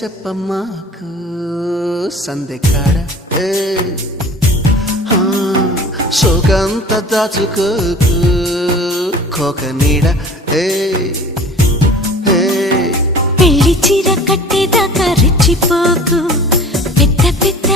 చెప్పమ్మాకు సందెకాడ సోకంత దాచుకోకు కోక నీడ పెళ్లి చీర కట్టేదాకా రెచ్చిపోకు పెద్ద పెద్ద